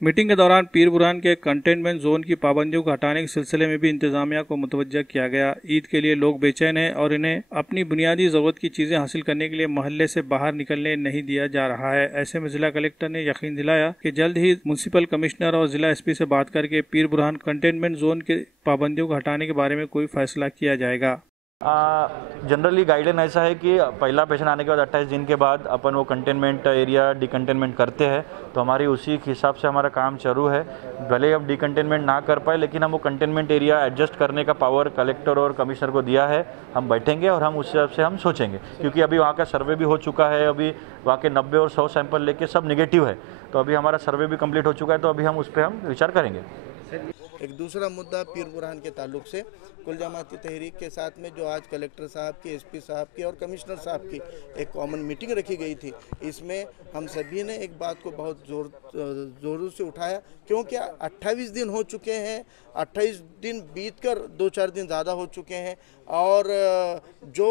Meeting के दौरान पीर बुरहान के कंटेनमेंट जोन की पाबंदियों को हटाने के सिलसिले में भी इंतजामिया को मुतवज्जा किया गया। ईद के लिए लोग बेचैन हैं और इन्हें अपनी बुनियादी जरूरत की चीजें हासिल करने के लिए मोहल्ले से बाहर निकलने नहीं दिया जा रहा है। ऐसे में जिला कलेक्टर ने यकीन दिलाया कि जल्द ही म्युनिसिपल कमिश्नर और जिला एसपी से बात करके पीर बुरहान कंटेनमेंट जोन के पाबंदियों को हटाने के बारे में कोई फैसला किया जाएगा। जनरली गाइडलाइन ऐसा है कि पहला पेशेंट आने के बाद 28 दिन के बाद अपन वो कंटेनमेंट एरिया डिकंटेनमेंट करते हैं, तो हमारी उसी हिसाब से हमारा काम चालू है। भले अब डिकंटेनमेंट ना कर पाए, लेकिन हम वो कंटेनमेंट एरिया एडजस्ट करने का पावर कलेक्टर और कमिश्नर को दिया है। हम बैठेंगे और हम उस हिसाब से हम सोचेंगे, क्योंकि अभी वहाँ का सर्वे भी हो चुका है। अभी वहाँ के 90 और 100 सैंपल लेके सब नेगेटिव है, तो अभी हमारा सर्वे भी कंप्लीट हो चुका है, तो अभी हम उस पर हम विचार करेंगे। एक दूसरा मुद्दा पीर बुरहान के ताल्लुक से कुल जमाती तहरीक के साथ में जो आज कलेक्टर साहब की, एसपी साहब की और कमिश्नर साहब की एक कॉमन मीटिंग रखी गई थी, इसमें हम सभी ने एक बात को बहुत ज़ोरों से उठाया, क्योंकि 28 दिन हो चुके हैं, 28 दिन बीतकर 2-4 दिन ज़्यादा हो चुके हैं और जो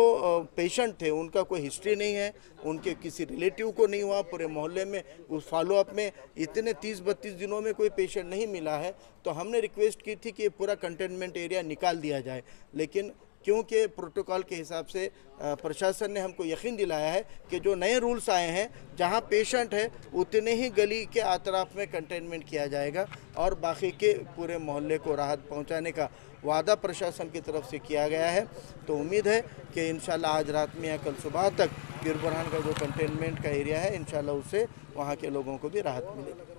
पेशेंट थे उनका कोई हिस्ट्री नहीं है, उनके किसी रिलेटिव को नहीं हुआ, पूरे मोहल्ले में उस फॉलोअप में इतने 30-32 दिनों में कोई पेशेंट नहीं मिला है। तो हमने रिक्वेस्ट की थी कि ये पूरा कंटेनमेंट एरिया निकाल दिया जाए, लेकिन क्योंकि प्रोटोकॉल के हिसाब से प्रशासन ने हमको यकीन दिलाया है कि जो नए रूल्स आए हैं, जहां पेशेंट है उतने ही गली के अतराफ में कंटेनमेंट किया जाएगा और बाकी के पूरे मोहल्ले को राहत पहुंचाने का वादा प्रशासन की तरफ से किया गया है। तो उम्मीद है कि इंशाल्लाह आज रात में या कल सुबह तक पीर बुरहान का जो कंटेनमेंट का एरिया है, इंशाल्लाह उससे वहाँ के लोगों को भी राहत मिलेगी।